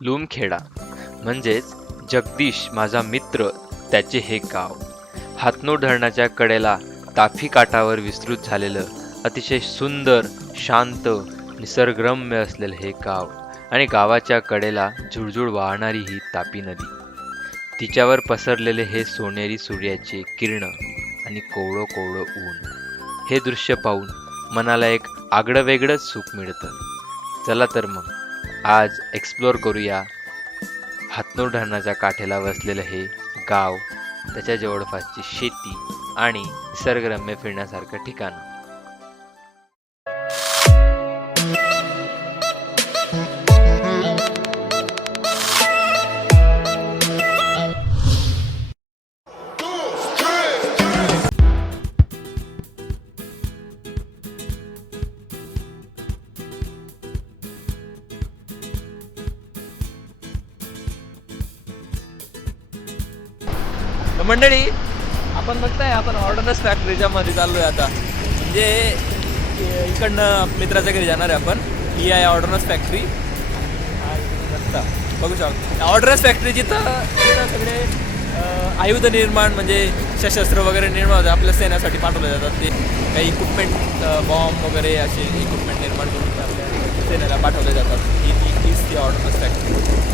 लुमखेडा म्हणजेच जगदीश माझा मित्र त्याचे हे गाव. हातनूर धरणाच्या कडेला ताफी काठावर विस्तृत झालेलं अतिशय सुंदर, शांत, निसर्गरम्य असलेलं हे गाव आणि गावाच्या कडेला झुळझुळ वाहणारी ही तापी नदी. तिच्यावर पसरलेले हे सोनेरी सूर्याचे किरण आणि कोवळं कोवळं ऊन. हे दृश्य पाहून मनाला एक आगळंवेगळंच सुख मिळतं. चला तर मग आज एक्सप्लोर करूया हातनूर धरणाच्या काठेला वसलेलं हे गाव, त्याच्या जवळपासची शेती आणि निसर्गरम्य फिरण्यासारखं ठिकाण. मंडळी, आपण बघताय आपण ऑर्डनन्स फॅक्टरीच्या मध्ये चाललोय आता. म्हणजे इकडनं मित्राच्या घरी जाणार आहे आपण. ही आहे ऑर्डनन्स फॅक्टरी. रस्ता बघू शकता. ऑर्डनन्स फॅक्टरी जिथं सगळे आयुध निर्माण म्हणजे सशस्त्र वगैरे निर्माण होते, आपल्या सेनेसाठी पाठवले जातात. ते काही इक्विपमेंट, बॉम्ब वगैरे असे इक्विपमेंट निर्माण करून ते आपल्या सेनेला पाठवले जातात. हीच ती ऑर्डनन्स फॅक्टरी.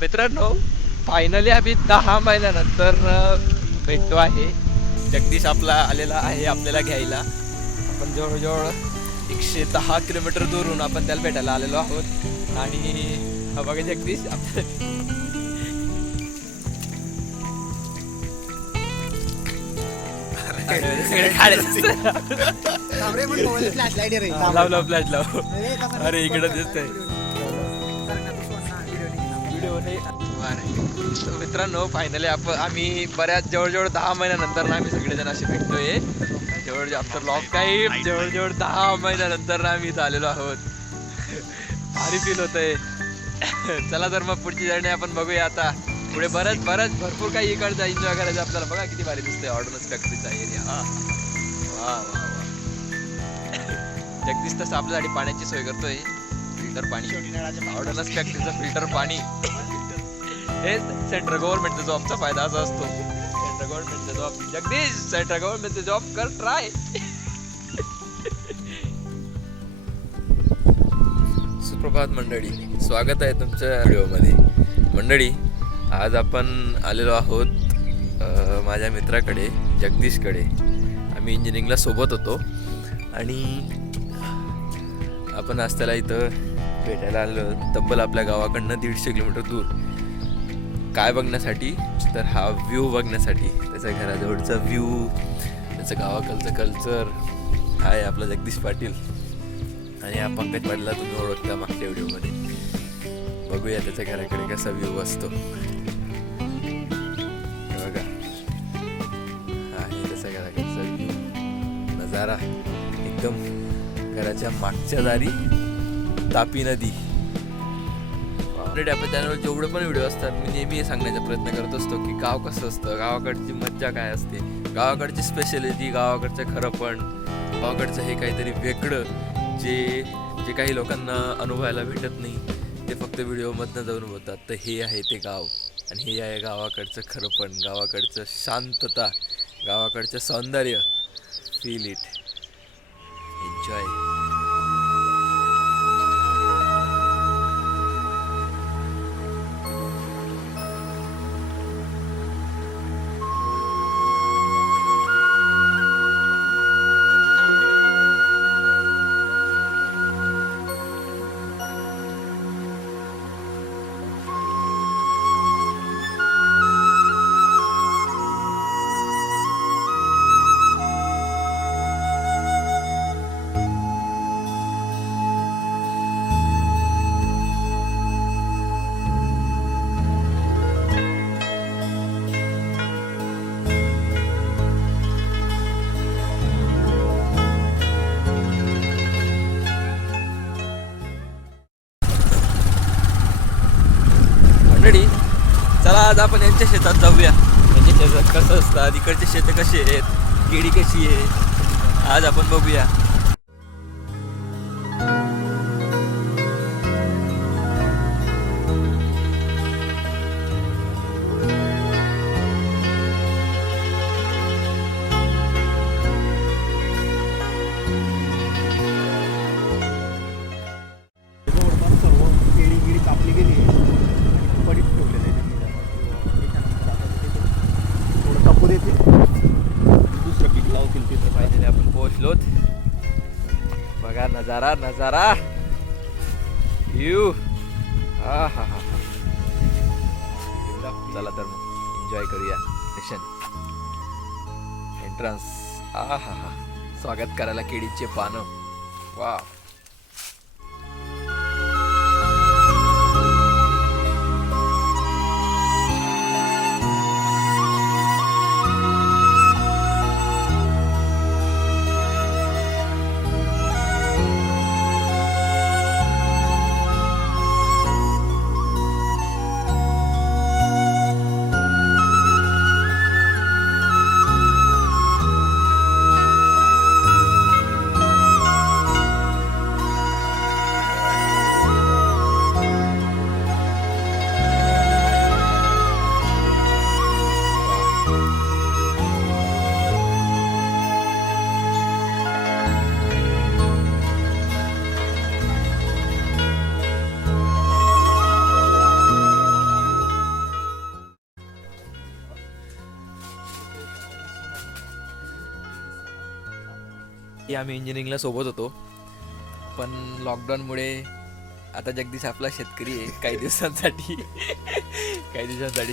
मित्रांनो, फायनली आम्ही 10 महिन्यानंतर भेटतो आहे. जगदीश आपला आलेला आहे आपल्याला घ्यायला. आपण जवळजवळ 110 किलोमीटर दूरून आपण त्याला भेटायला आलेलो आहोत. आणि हा बघा जगदीश लाव फ्लॅश लाव. अरे इकडे दिसतंय. मित्रांनो, फायनली आम्ही बऱ्याच जवळजवळ 10 महिन्यानंतर आम्ही सगळेजण असे भेटतोय. जवळ आफ्टर लॉंग टाईम जवळजवळ 10 महिन्यानंतर आम्ही इथं आलेलो आहोत. भारी फील होतंय. चला तर मग पुढची जर्नी आपण बघूया. आता पुढे भरपूर काही इकडचा एन्जॉय करायचं आपल्याला. बघा किती भारी दिसतंय ऑर्डनन्स फॅक्टरीचा एरिया. वा वा वा. जगदीश तसं आपल्यासाठी पाण्याची सोय करतोय. फिल्टर पाणी, ऑर्डनन्स फॅक्टरीचं फिल्टर पाणी. हे सेंट्रल गव्हर्नमेंटचा जॉबचा फायदा असा असतो. सेंट्रल गव्हर्नमेंटचा जॉब. जगदीश, सेंट्रल गव्हर्नमेंटचा जॉब कर ट्राय. सुप्रभात मंडळी, स्वागत आहे तुमच्या व्हिडिओमध्ये. मंडळी, आज आपण आलेलो आहोत माझ्या मित्राकडे, जगदीशकडे. आम्ही इंजिनिअरिंगला सोबत होतो आणि आपण आज त्याला इथं भेटायला आलो. तब्बल आपल्या गावाकडनं 150 किलोमीटर दूर. काय बघण्यासाठी? तर हा व्ह्यू बघण्यासाठी. त्याच्या घराजवळचा व्ह्यू, त्याचं गावाकडचं कल्चर. हा आहे आपला जगदीश पाटील आणि हा पंकज पाटीलला तुम्ही ओळखता मागच्या व्हिडिओमध्ये. बघूया त्याच्या घराकडे कसा व्ह्यू असतो. बघा, हा आहे त्याच्या घराकडचा व्ह्यू, नजारा. एकदम घराच्या मागच्या दारी तापी नदी. आपल्या चॅनलवर जेवढे पण व्हिडिओ असतात, मी नेहमी हे सांगण्याचा प्रयत्न करत असतो की गाव कसं असतं, गावाकडची मज्जा काय असते, गावाकडची स्पेशालिटी, गावाकडचं खरंपण, गावाकडचं हे काहीतरी वेगळं जे काही लोकांना अनुभवायला भेटत नाही, ते फक्त व्हिडिओमधनं जाऊन होतात. तर हे आहे ते गाव आणि हे आहे गावाकडचं खरंपण, गावाकडचं शांतता, गावाकडचं सौंदर्य. Feel it. एन्जॉय. मंडळी, चला आज आपण यांच्या शेतात जाऊया. यांच्या शेतात कसं असतात, इकडचे शेत कसे आहेत, केळी कशी आहे, आज आपण बघूया. जवळपास सर्व केळी गिळी कापली गेली आहे आणि पडीत ठेवलेलं आहे त्यांनी त्याच्यानंतर आता ते थोडं कापू देतील, दुसरं पीक लावतील तिथं पाहिजे. फायनली आपण पोहोचलोत. बघा नजारा नजारा यू. हा हा हा. चला तर मग एन्जॉय करूया. एंट्रन्स. आ हा हा. स्वागत करायला केळीचे पानं. वा. आम्ही इंजिनिअरिंगला सोबत होतो, पण लॉकडाऊनमुळे आता जगदीश आपला शेतकरी आहे काही दिवसांसाठी.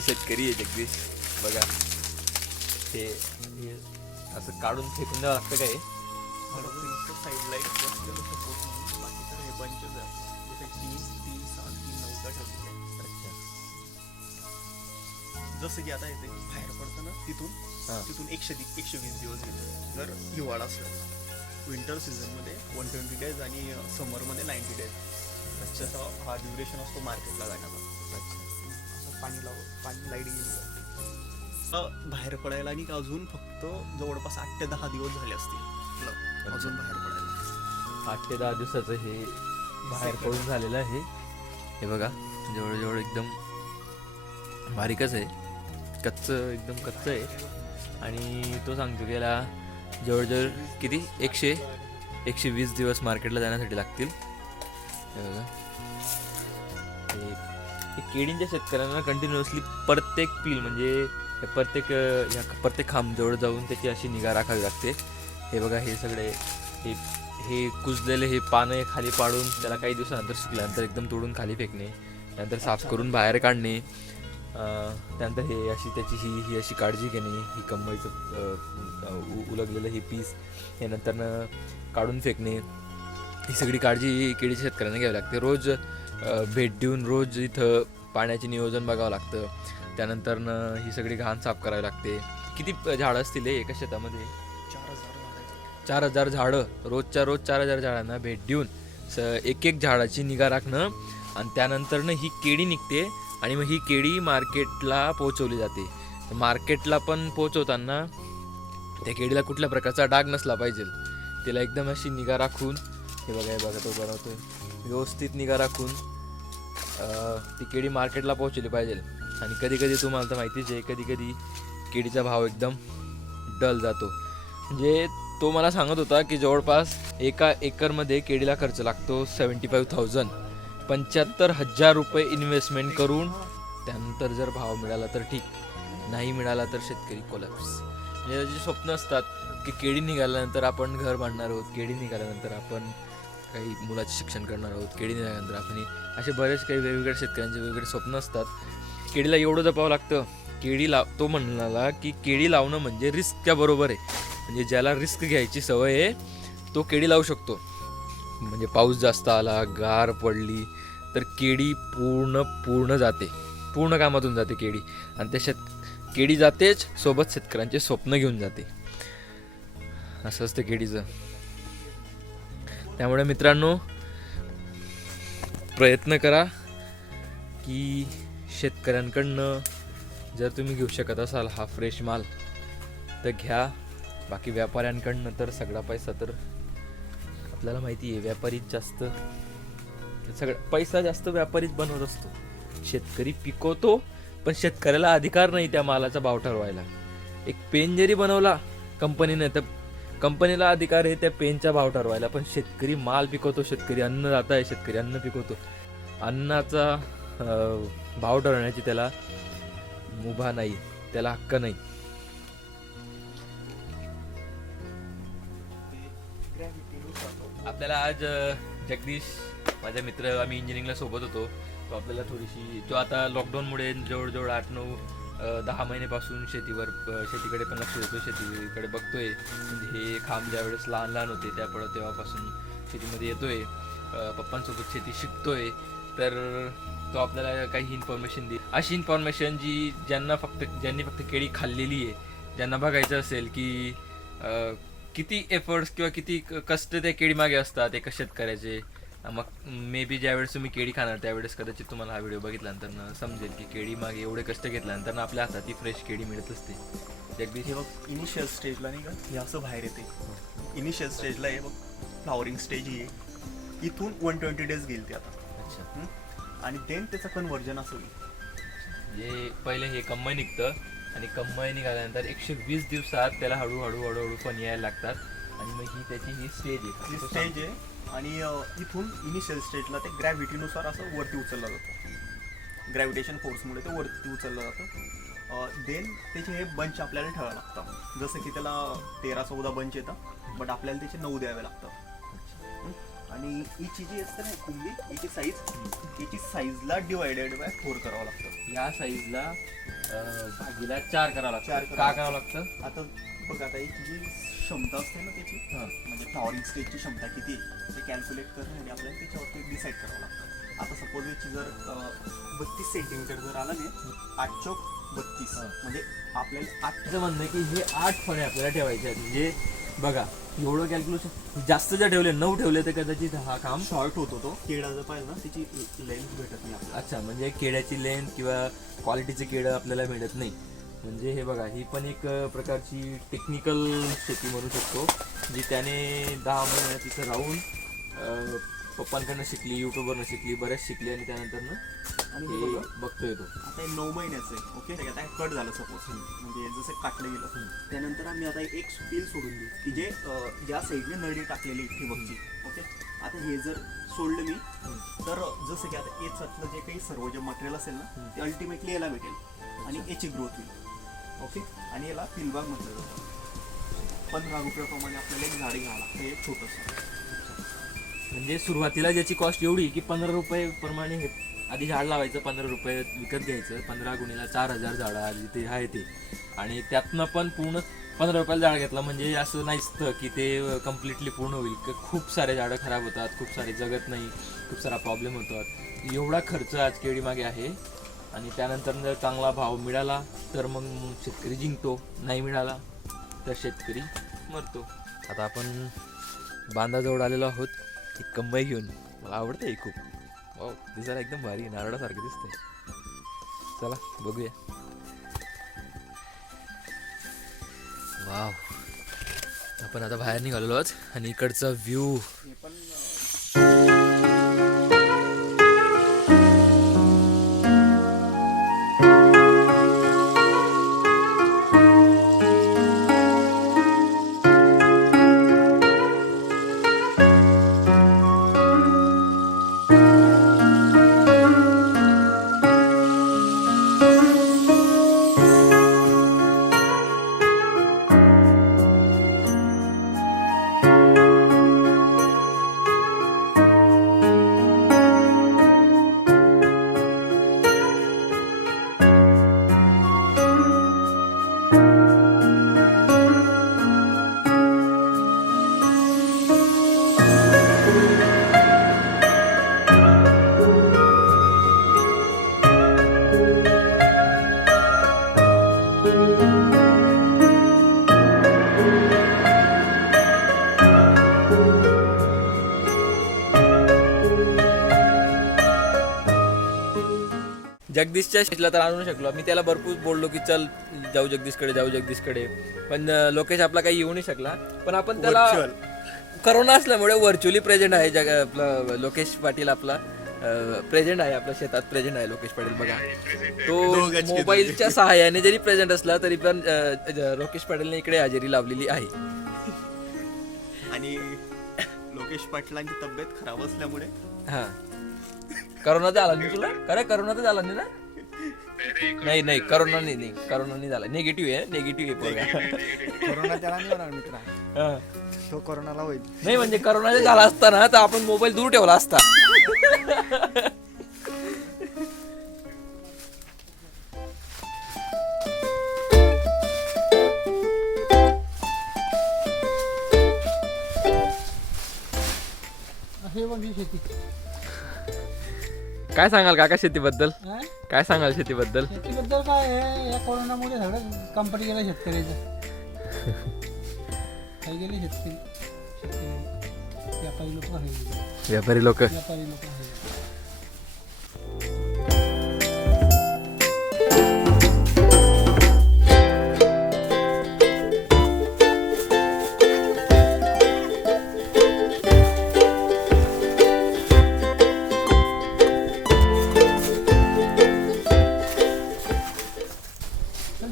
शेतकरी आहे जगदीश. बघा ते असं काढून फेकून द्यावं लागतं काय. साईडला एक बसलेलं सपोर्ट म्हणून, बाकी तर हे बंचच आहे जसे 3, 3, 7, 3, 9 ठेवलेले आहे. जसं की आता येते बाहेर पडतं ना तिथून 120 दिवस येते जर हिवाळा असलं. विंटर सीझनमध्ये 120 डेज आणि समरमध्ये 90 डेज. तसा हा ड्युरेशन असतो मार्केटला जाण्याचा. असं पाणी लाईट गेली बाहेर पडायला आणि अजून फक्त जवळपास 8 ते 10 दिवस झाले असतील अजून बाहेर पडायला. 8 ते 10 दिवसाचं हे बाहेर पडून झालेलं आहे. हे बघा जवळजवळ एकदम बारीकच आहे, एकदम कच्चं आहे. आणि तो सांगतो गेला जवळजवळ किती 120 दिवस मार्केटला जाण्यासाठी लागतील. हे बघा हे केळींच्या शेतकऱ्यांना कंटिन्युअसली प्रत्येक पील म्हणजे प्रत्येक खांब जवळ जाऊन त्याची अशी निगा राखावी लागते. हे बघा हे सगळे हे कुजलेले हे पानं खाली पाडून त्याला काही दिवसानंतर सुकल्यानंतर एकदम तोडून खाली फेकणे, त्यानंतर साफ करून बाहेर काढणे, त्यानंतर हे अशी त्याची ही अशी काळजी घेणे. ही कम्माईचं उलगलेलं हे पीस हे नंतर काढून फेकणे, ही सगळी काळजी केळीच्या शेतकऱ्यांना घ्यावी लागते. रोज भेट देऊन रोज इथं पाण्याचे नियोजन बघावं लागतं. त्यानंतर ही सगळी घाण साफ करावी लागते. किती झाडं असतील एका शेतामध्ये? 4000 झाडं. रोजच्या रोज 4000 झाडांना भेट देऊन एक झाडाची निगा राखणं. आणि त्यानंतरनं ही केळी निघते आणि मग ही केळी मार्केटला पोहोचवली जाते. मार्केटला पण पोहोचवताना त्या केळीला कुठल्या प्रकारचा डाग नसला पाहिजे. तिला एकदम अशी निगा राखून हे बघा तो बनवतोय व्यवस्थित निगा राखून ती केळी मार्केटला पोहोचली पाहिजे. आणि कधी कधी तुम्हाला तर माहितीच आहे, कधी कधी केळीचा भाव एकदम डल जातो. म्हणजे तो मला सांगत होता की जवळपास एका एकरमध्ये केळीला खर्च लागतो 75,000, 75,000 रुपये इन्व्हेस्टमेंट करून त्यानंतर जर भाव मिळाला तर ठीक, नाही मिळाला तर शेतकरी कोलॅप्स. म्हणजे त्याची स्वप्न असतात की केळी निघाल्यानंतर आपण घर बांधणार आहोत, केळी निघाल्यानंतर आपण काही मुलाचे शिक्षण करणार आहोत, केळी निघाल्यानंतर आपण असे बरेच काही वेगवेगळ्या शेतकऱ्यांचे वेगवेगळे स्वप्न असतात. केळीला एवढं जपावं लागतं. तो म्हणाला की केळी लावणं म्हणजे रिस्कच्या बरोबर आहे. म्हणजे ज्याला रिस्क घ्यायची सवय आहे तो केळी लावू शकतो. म्हणजे पाऊस जास्त आला, गार पडली तर केळी पूर्ण जाते, पूर्ण कामातून जाते केळी. आणि त्या केळी जातेच, सोबत शेतकऱ्यांचे स्वप्न घेऊन जाते. असं असतं केळीचं. त्यामुळे मित्रांनो, प्रयत्न करा की शेतकऱ्यांकडनं जर तुम्ही घेऊ शकत असाल हा फ्रेश माल तर घ्या. बाकी व्यापाऱ्यांकडनं तर सगळा पैसा तर आपल्याला माहिती आहे, व्यापारीच जास्त, सगळं पैसा जास्त व्यापारीच बनवत असतो. शेतकरी पिकवतो पण शेतकऱ्याला अधिकार नाही त्या मालाचा भाव ठरवायला. एक पेन जरी बनवला कंपनीने तर कंपनीला अधिकार आहे त्या पेनचा भाव ठरवायला, पण शेतकरी माल पिकवतो, शेतकरी अन्नदाता आहे, शेतकरी अन्न पिकवतो. अन्नाचा भाव ठरवण्याची त्याला मुभा नाही, त्याला हक्क नाही. आपल्याला आज जगदीश माझा मित्र, आम्ही इंजिनिअरिंगला सोबत होतो, तो आपल्याला थोडीशी, जो आता लॉकडाऊनमुळे जवळजवळ 8-9-10 महिन्यापासून शेतीकडे पण लक्ष देतो, शेतीकडे बघतोय. म्हणजे हे खांब ज्या वेळेस लहान होते तेव्हापासून शेतीमध्ये येतोय, पप्पांसोबत शेती शिकतोय. तर तो आपल्याला काही इन्फॉर्मेशन देईल, अशी इन्फॉर्मेशन ज्यांनी फक्त केळी खाल्लेली आहे, ज्यांना बघायचं असेल की किती एफर्ट्स किंवा किती कष्ट त्या केळीमागे असतात एका शेतकऱ्याचे. मग मे बी ज्यावेळेस तुम्ही केळी खाणार त्यावेळेस कदाचित तुम्हाला हा व्हिडिओ बघितल्यानंतर समजेल की केळी मागे एवढे कष्ट घेतल्यानंतर आपल्या हातात ही फ्रेश केळी मिळत असते. जगदीश, हे बघ इनिशियल स्टेजला नाही का हे असं बाहेर येते. इनिशियल स्टेजला हे बघ फ्लावरिंग स्टेज ही आहे, इथून 120 डेज गेल ते आता. अच्छा. आणि देन त्याचं कन्व्हर्जन असं होईल. म्हणजे पहिले हे कम्माई निघतं आणि कम्माई निघाल्यानंतर 120 दिवसात त्याला हळूहळू पण यायला लागतात. आणि मग ही त्याची ही स्टेज आहे. आणि इथून इनिशियल स्टेजला ते ग्रॅव्हिटीनुसार असं वरती उचललं जातं, ग्रॅव्हिटेशन फोर्समुळे ते वरती उचललं जातं. देन त्याचे हे बंच आपल्याला ठेवावं लागतं. जसं की त्याला 13-14 बंच येतं, बट आपल्याला त्याचे 9 द्यावे लागतात. आणि हिची जी असते ना कुंभी, याची साईजला डिवायडेड बाय 4 करावं लागतं. या साईजला भागीला 4 करावं लागतं. का करावं लागतं? आता बघ, आता याची जी क्षमता असते ना त्याची, म्हणजे फ्लॉवरिंग स्टेजची क्षमता किती आहे ते कॅल्क्युलेट करणं आपल्याला त्याच्यावरती डिसाईड करावं लागतं. आता सपोज याची जर 32 सेंटीमीटर जर आला नाही, 8 चौक 32, म्हणजे आपल्याला 8चं म्हणणं आहे की हे 8 फळे आपल्याला ठेवायचे आहेत. म्हणजे बघा एवढं कॅल्क्युलेशन, जास्त जर ठेवले 9 ठेवले तर कदाचित हा काम शॉर्ट होतो. तो केळा जर पाहिजे ना त्याची लेंथ भेटत नाही आपल्याला. अच्छा, म्हणजे केळ्याची लेंथ किंवा क्वालिटीचे केळं आपल्याला मिळत नाही. म्हणजे हे बघा, ही पण एक प्रकारची टेक्निकल शेती म्हणू शकतो, जी त्याने 10 महिन्यात तिथं राहून पप्पांकडनं शिकली, यूट्यूबवरनं शिकली, बऱ्याच शिकली. आणि त्यानंतर आणि बघतोय तो आता हे 9 महिन्याचं आहे. ओके, आता कट झालं सपोज, म्हणजे जसं काटलं गेलं, त्यानंतर आम्ही आता एक स्पील सोडून देऊ की जे ज्या साईडने नळी टाकलेली ठिबकची. ओके, आता हे जर सोडलं मी तर जसं की आता याच्यातलं जे काही सर्व जे मटेरियल असेल ना ते अल्टिमेटली याला भेटेल आणि याची ग्रोथ होईल. ओके, आणि याला पिलबाग म्हटलं जातं. 15 रुपयाप्रमाणे आपल्याला एक झाड घ्यावं लागतं, एक छोटंसं. म्हणजे सुरुवातीला ज्याची कॉस्ट एवढी की 15 रुपये प्रमाणे हे आधी झाड लावायचं, 15 रुपये विकत घ्यायचं, 15 गुणीला 4,000 झाडं आधी ते आहे ते. आणि त्यातनं पण पूर्ण 15 रुपयाला झाड घेतला म्हणजे असं नाहीच की ते कम्प्लिटली पूर्ण होईल. खूप सारे झाडं खराब होतात, खूप सारे जगत नाही, खूप सारा प्रॉब्लेम होतात. एवढा खर्च आज केळीमागे आहे. आणि त्यानंतर जर चांगला भाव मिळाला तर मग शेतकरी जिंकतो, नाही मिळाला तर शेतकरी मरतो. आता आपण बांधाजवळ आलेलो आहोत, एक कंबाई घेऊन. मला आवडतं ही खूप. हो, दिसायला एकदम भारी, नारळासारखं दिसतंय. चला बघूया. वाव, आपण आता बाहेर निघालेलो आहोत आणि इकडचा व्ह्यू जगदीशच्या शेतीला तर आणू शकलो मी, त्याला भरपूर बोललो की चल जाऊ जगदीशकडे, पण लोकेश आपला काही येऊ नाही शकला. पण आपण त्याला करोना असल्यामुळे व्हर्च्युअली प्रेझेंट आहे. आपला लोकेश पाटील आपला प्रेझेंट आहे, आपल्या शेतात प्रेझेंट आहे लोकेश पाटील. बघा तो मोबाईलच्या सहाय्याने जरी प्रेझेंट असला तरी पण लोकेश पाटीलने इकडे हजेरी लावलेली आहे. आणि लोकेश पाटलांची तब्येत खराब असल्यामुळे हा करोना झाला नाही तुला? खरं करोना तर झाला नाही ना? नाही करोना नाही झाला. निगेटिव्ह आहे पोरगा. कोरोना त्याला नाही होणार मित्रा, हा. तो कोरोनाला होईल. नाही म्हणजे करोना जर झाला असता ना तर आपण मोबाईल दूर ठेवला असता. काय सांगाल काका शेतीबद्दल? काय सांगाल शेतीबद्दल? शेतीबद्दल काय आहे, या कोरोनामुळे सगळं कंपनी गेलं शेतकऱ्याचं. काही गेले शेतकरी व्यापारी लोक आहे. व्यापारी लोक आहे.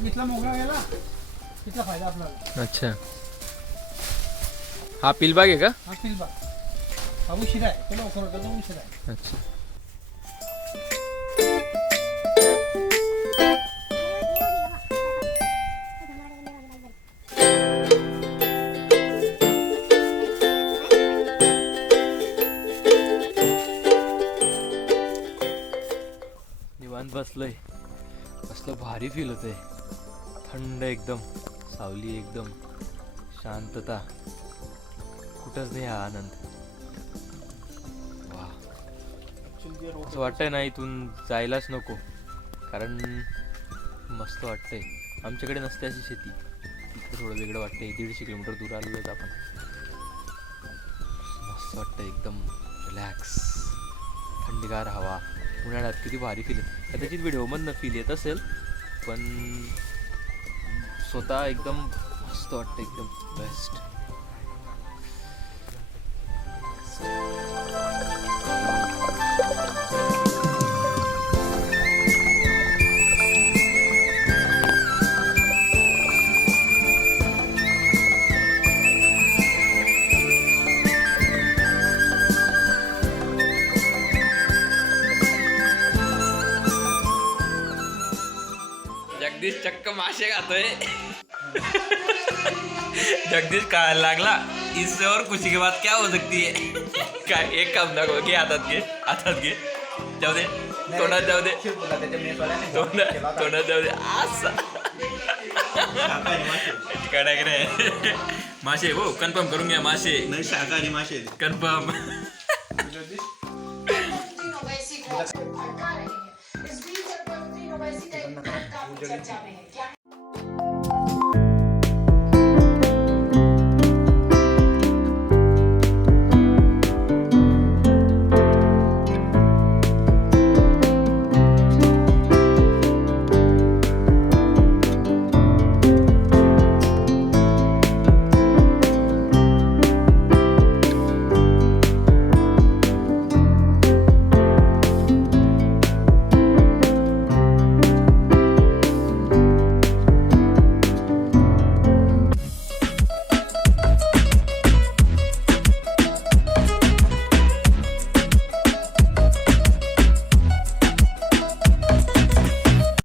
जिथला मोगरा गेला तिथला फायदा आपल्याला. अच्छा, हा पिलबाग आहे का? हा पिलबा हा उशीर आहे, त्याला उशीर आहे. अच्छा, निवांत बसलोय. कसलं भारी फील होतंय. थंड एकदम, सावली एकदम, शांतता, कुठंच नाही हा आनंद. वा, असं वाटतंय ना इथून जायलाच नको, कारण मस्त वाटतंय. आमच्याकडे नसते अशी शेती, इकडे थोडं वेगळं वाटतंय. 150 किलोमीटर दूर आलेलो आहेत आपण. मस्त वाटतंय एकदम रिलॅक्स, थंडगार हवा. उन्हाळ्यात किती भारी फील येत. कदाचित व्हिडिओमधनं फील येत असेल, पण स्वतः एकदम मस्त वाटतं, एकदम बेस्ट. जगदीश चक्क मासे खातोय. जगदीश खायला लागला. इससे और खुशी की बात क्या हो सकती है? काय एक काम नको, घे हातात घे. जाऊ दे, तोंडात जाऊ दे, तोंडात जाऊ दे. असा कडक रे. मासे हो, कन्फर्म करून घ्या. मासे नाही, शाकाहारी मासे कन्फर्म. इस बीच चर्चा में है क्या